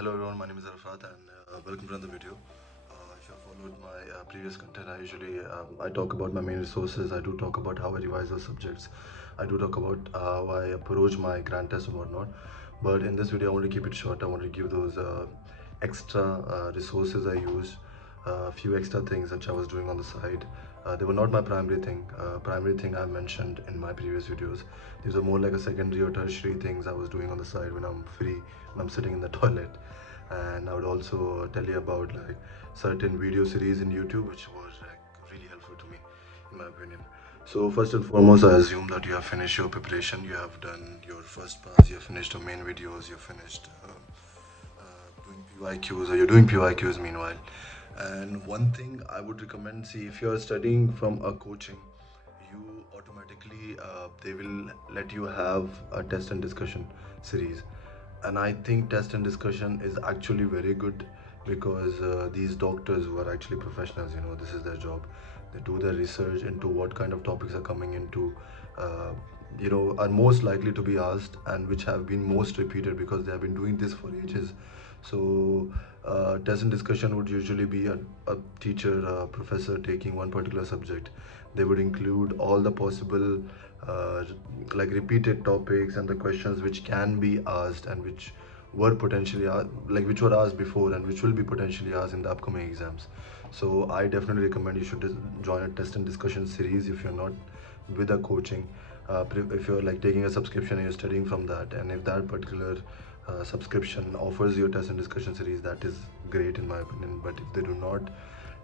Hello everyone, my name is Arafat and welcome to another video. If you have followed my previous content, I talk about my main resources. I do talk about how I revise those subjects. I do talk about how I approach my grand test and whatnot. But in this video, I want to keep it short. I want to give those extra resources I used, a few extra things which I was doing on the side. They were not my primary thing. Primary thing I mentioned in my previous videos. These are more like a secondary or tertiary things I was doing on the side when I'm free, when I'm sitting in the toilet. And I would also tell you about like certain video series in YouTube which was like really helpful to me, in my opinion. So first and foremost, I assume that you have finished your preparation. You have done your first pass. You have finished your main videos. You have finished doing PYQs, or you're doing PYQs meanwhile. And one thing I would recommend, see, if you're studying from a coaching, you automatically they will let you have a test and discussion series. And I think test and discussion is actually very good because these doctors who are actually professionals, this is their job. They do their research into what kind of topics are coming into, uh, are most likely to be asked and which have been most repeated because they have been doing this for ages. So, test and discussion would usually be a teacher, a professor taking one particular subject. They would include all the possible, uh, like repeated topics and the questions which can be asked and which were potentially which were asked before and which will be potentially asked in the upcoming exams. So I definitely recommend you should join a test and discussion series if you're not with a coaching. If you're like taking a subscription and you're studying from that, and if that particular subscription offers you a test and discussion series, that is great in my opinion. But if they do not,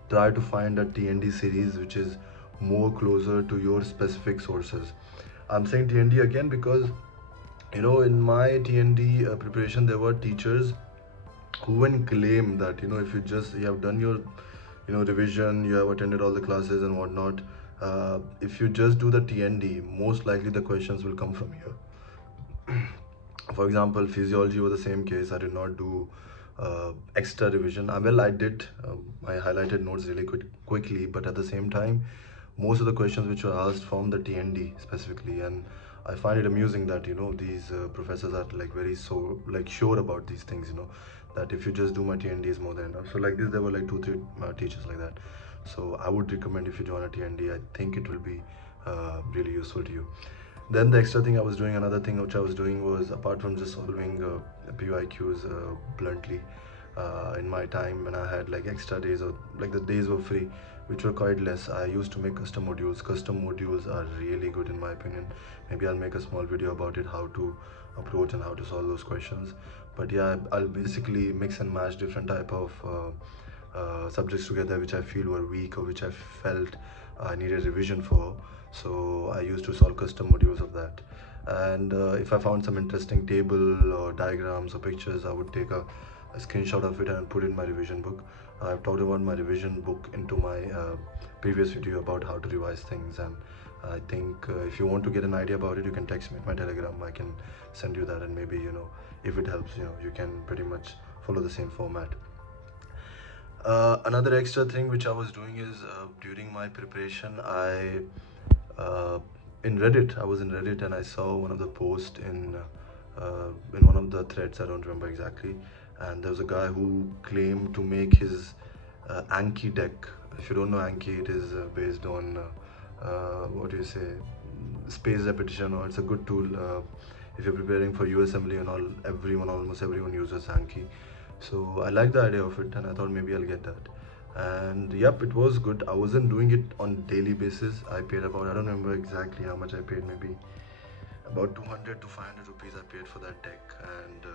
try to find a TND series which is more closer to your specific sources. I'm saying TND again because in my TND preparation there were teachers who even claim that if you have done your revision, you have attended all the classes and whatnot, if you just do the TND, most likely the questions will come from here. For example, physiology was the same case. I did not do extra revision. Well, I did. I highlighted notes really quickly, but at the same time, most of the questions which were asked from the TND specifically, and I find it amusing that these professors are like very so like sure about these things. That if you just do my TND is more than enough. So like this, there were like two, three teachers like that. So I would recommend if you join a TND, I think it will be really useful to you. Then the extra thing I was doing, another thing which I was doing was apart from just solving PYQs bluntly in my time when I had like extra days or like the days were free, which were quite less. I used to make custom modules. Custom modules are really good in my opinion. Maybe I'll make a small video about it, how to approach and how to solve those questions. But yeah, I'll basically mix and match different type of subjects together which I feel were weak or which I felt I needed revision for. So I used to solve custom modules of that. And if I found some interesting table or diagrams or pictures, I would take a screenshot of it and put it in my revision book. I've talked about my revision book into my previous video about how to revise things, and I think if you want to get an idea about it, you can text me at my telegram. I can send you that, and maybe if it helps, you can pretty much follow the same format. Another extra thing which I was doing is during my preparation, uh, in Reddit. I was in Reddit and I saw one of the posts in one of the threads. I don't remember exactly. And there was a guy who claimed to make his Anki deck. If you don't know Anki, it is based on what do you say, space repetition, or it's a good tool if you're preparing for USMLE and all. Almost everyone uses Anki. So I like the idea of it, and I thought maybe I'll get that. And yep, it was good. I wasn't doing it on daily basis. I paid about, I don't remember exactly how much I paid, maybe about 200 to 500 rupees I paid for that deck. And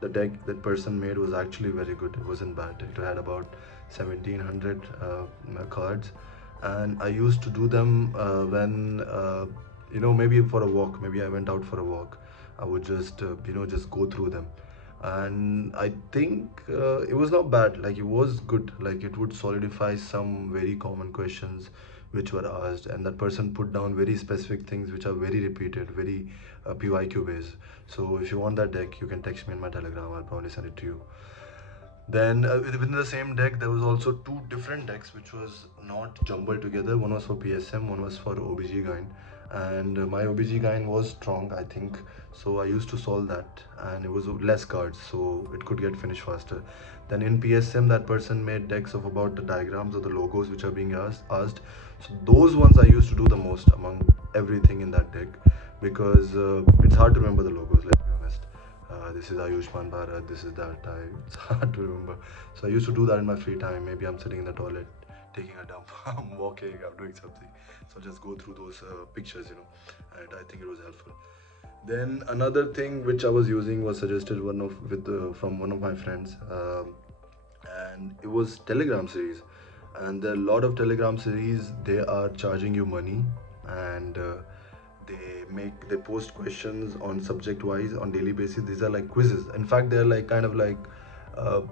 the deck that person made was actually very good. It wasn't bad. It had about 1700 cards, and I used to do them when maybe for a walk. Maybe I went out for a walk. I would just just go through them, and I think it was not bad. Like, it was good. Like, it would solidify some very common questions which were asked, and that person put down very specific things which are very repeated, very PYQ based. So if you want that deck, you can text me in my telegram. I'll probably send it to you. Then within the same deck, there was also two different decks which was not jumbled together. One was for PSM, one was for OBGYN. and my OBGYN was strong, I think. So I used to solve that, and it was less cards, so it could get finished faster. Then in PSM, that person made decks of about the diagrams or the logos which are being asked. So those ones I used to do the most among everything in that deck, because it's hard to remember the logos. Let's be honest. This is Ayushman Bharat, this is that. It's hard to remember. So I used to do that in my free time. Maybe I'm sitting in the toilet, taking a dump, I'm walking, I'm doing something. So I'll just go through those pictures, and I think it was helpful. Then another thing which I was using was suggested from one of my friends, and it was Telegram series. And there are a lot of Telegram series. They are charging you money, and they post questions on subject wise on daily basis. These are like quizzes. In fact, they're like kind of like uh,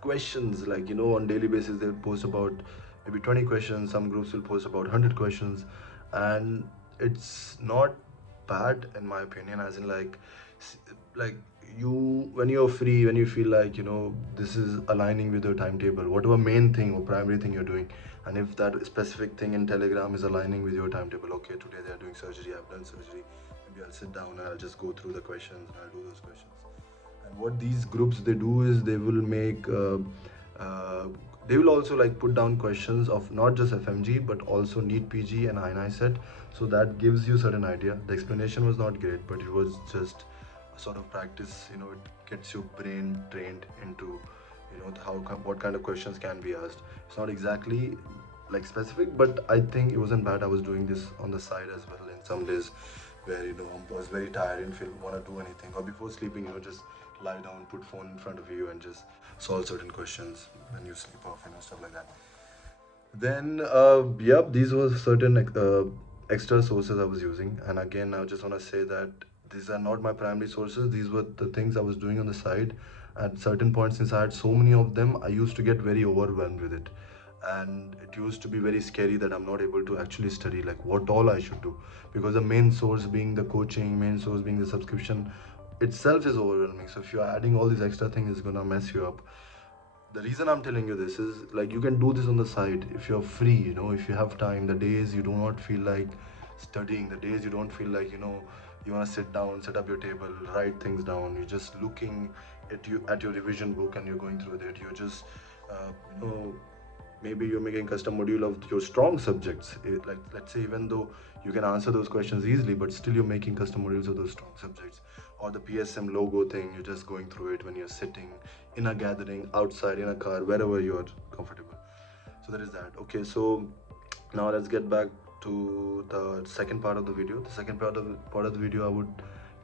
questions, like on daily basis they post about maybe 20 questions. Some groups will post about 100 questions, and it's not bad in my opinion, as in like like you, when you're free, when you feel like this is aligning with your timetable, whatever main thing or primary thing you're doing, and if that specific thing in Telegram is aligning with your timetable, okay, today they are doing surgery, I've done surgery, maybe I'll sit down and I'll just go through the questions and I'll do those questions. And what these groups they do is uh, they will also like put down questions of not just FMG but also NEET PG and INI set. So that gives you certain idea. The explanation was not great, but it was just a sort of practice. It gets your brain trained into what kind of questions can be asked. It's not exactly like specific, but I think it wasn't bad. I was doing this on the side as well in some days where I was very tired, didn't feel want to do anything, or before sleeping, just lie down, put phone in front of you, and just solve certain questions when you sleep off, stuff like that. Then, yep, these were certain extra sources I was using. And again, I just want to say that these are not my primary sources. These were the things I was doing on the side. At certain points, since I had so many of them, I used to get very overwhelmed with it. And it used to be very scary that I'm not able to actually study, like what all I should do. Because the main source being the coaching, main source being the subscription itself is overwhelming. So if you're adding all these extra things, it's gonna mess you up. The reason I'm telling you this is like you can do this on the side if you're free, if you have time. The days you do not feel like studying, the days you don't feel like you want to sit down, set up your table, write things down. You're just looking at your revision book and you're going through it. You're just uh, you know maybe you're making custom module of your strong subjects. Like let's say, even though you can answer those questions easily, but still you're making custom modules of those strong subjects. Or the PSM logo thing, you're just going through it when you're sitting in a gathering, outside, in a car, wherever you're comfortable. So that is that. Okay, so now let's get back to the second part of the video. The second part of the video, I would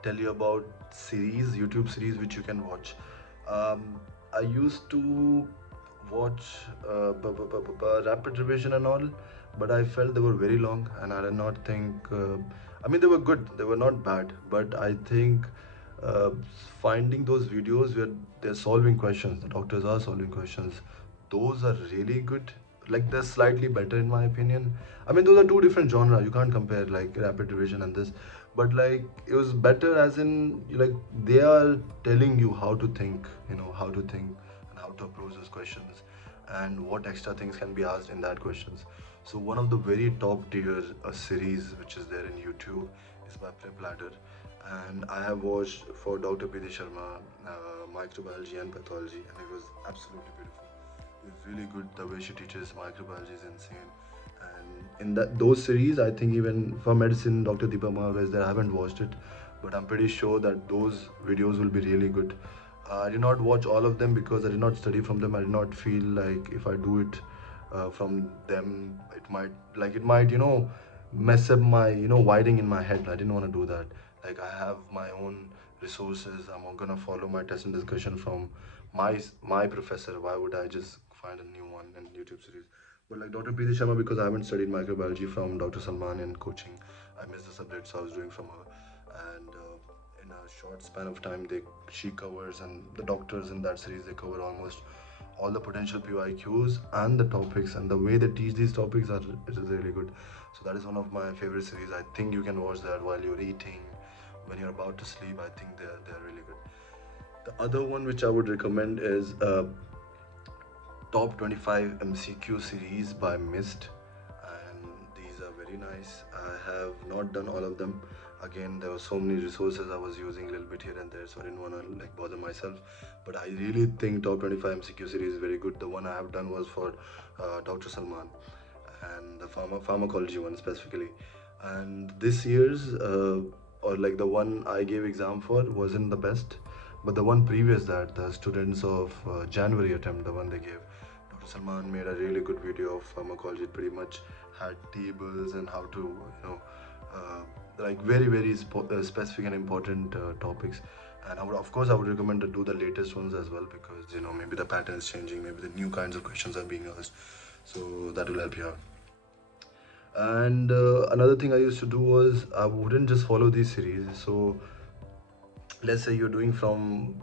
tell you about YouTube series which you can watch. I used to watch rapid revision and all, but I felt they were very long, and I did not think. I mean, they were good, they were not bad, but I think uh, finding those videos where they're solving questions, the doctors are solving questions, those are really good. Like they're slightly better in my opinion. I mean, those are two different genres. You can't compare like rapid revision and this, but like it was better as in like they are telling you how to think, how to think and how to approach those questions, and what extra things can be asked in that questions. So one of the very top tier series which is there in YouTube is by Prep Ladder, and I have watched for Dr. P.D. Sharma microbiology and pathology, and it was absolutely beautiful. It's really good. The way she teaches microbiology is insane. And in those series, I think even for medicine, Dr. Deepa Mahara is there. I haven't watched it, but I'm pretty sure that those videos will be really good. I did not watch all of them because I did not study from them. I did not feel like if I do it from them, it might mess up my wiring in my head. I didn't want to do that. Like I have my own resources. I'm gonna follow my test and discussion from my professor. Why would I just find a new one in YouTube series? But like Dr. Preeti Sharma, because I haven't studied microbiology from Dr. Salman in coaching, I missed the subject, so I was doing from her. And in a short span of time, she covers, and the doctors in that series, they cover almost all the potential PYQs and the topics, and the way they teach these topics it is really good. So that is one of my favorite series. I think you can watch that while you're eating, when you're about to sleep. I think they're really good. The other one which I would recommend is Top 25 MCQ series by Mist, and these are very very nice. I have not done all of them. Again, there were so many resources I was using a little bit here and there, so I didn't want to like bother myself. But I really think top 25 MCQ series is very good. The one I have done was for Dr. Salman and the pharmacology one specifically. And this year's or like the one I gave exam for wasn't the best, but the one previous that the students of January attempt, the one they gave, Dr. Salman made a really good video of pharmacology. It pretty much had tables and how to like very specific and important topics. And of course I would recommend to do the latest ones as well, because maybe the pattern is changing, maybe the new kinds of questions are being asked, so that will help you out. And another thing I used to do was I wouldn't just follow these series. So let's say you're doing from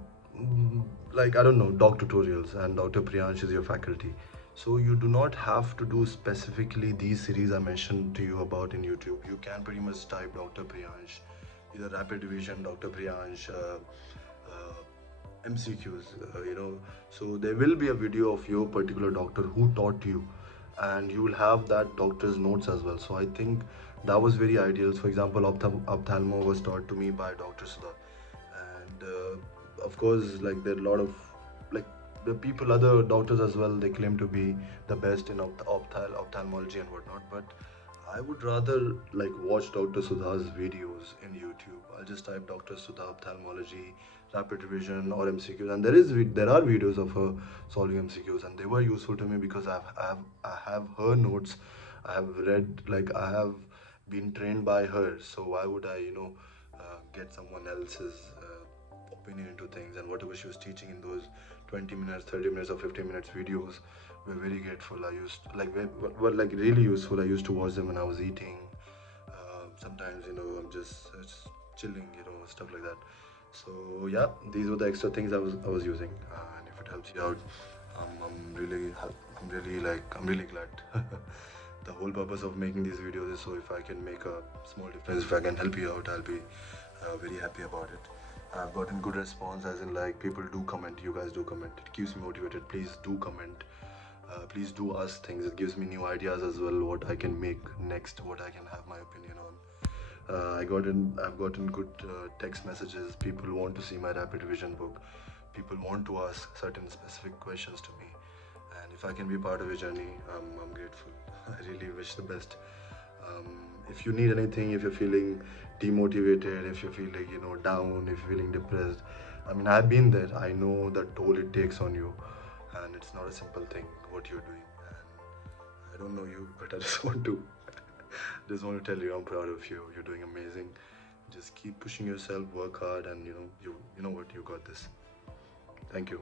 like I don't know, doc tutorials, and Dr. Priyansh is your faculty, so you do not have to do specifically these series I mentioned to you about in YouTube. You can pretty much type Dr. Priyansh, either rapid revision Dr. Priyansh, MCQs, so there will be a video of your particular doctor who taught you, and you will have that doctor's notes as well. So I think that was very ideal. For example, ophthalmo was taught to me by Dr. Sudha, and of course, like there are a lot of like the people, other doctors as well. They claim to be the best in ophthalmology and whatnot, but I would rather like watch Dr. Sudha's videos in YouTube. I'll just type Dr. Sudha ophthalmology, rapid revision or MCQs, and there are videos of her solving MCQs, and they were useful to me because I have her notes. I have read, like I have been trained by her. So why would I get someone else's opinion into things? And whatever she was teaching in those 20 minutes, 30 minutes or 15 minutes videos were very grateful. I used like were like really useful. I used to watch them when I was eating. Sometimes I'm just chilling, stuff like that. So yeah, these were the extra things I was using, and if it helps you out, I'm really glad. The whole purpose of making these videos is so if I can make a small difference, if I can help you out, I'll be very happy about it. I've gotten good response, as in like people do comment, you guys do comment. It keeps me motivated. Please do comment. Please do ask things. It gives me new ideas as well, what I can make next, what I can have my opinion on. I've gotten good text messages. People want to see my rapid revision book. People want to ask certain specific questions to me, and if I can be part of your journey, I'm grateful. I really wish the best. If you need anything, if you're feeling demotivated, if you're feeling down, if you're feeling depressed, I mean, I've been there. I know the toll it takes on you, and it's not a simple thing what you're doing. And I don't know you, but I just want to tell you I'm proud of you. You're doing amazing. Just keep pushing yourself, work hard, and you know what, you got this. Thank you.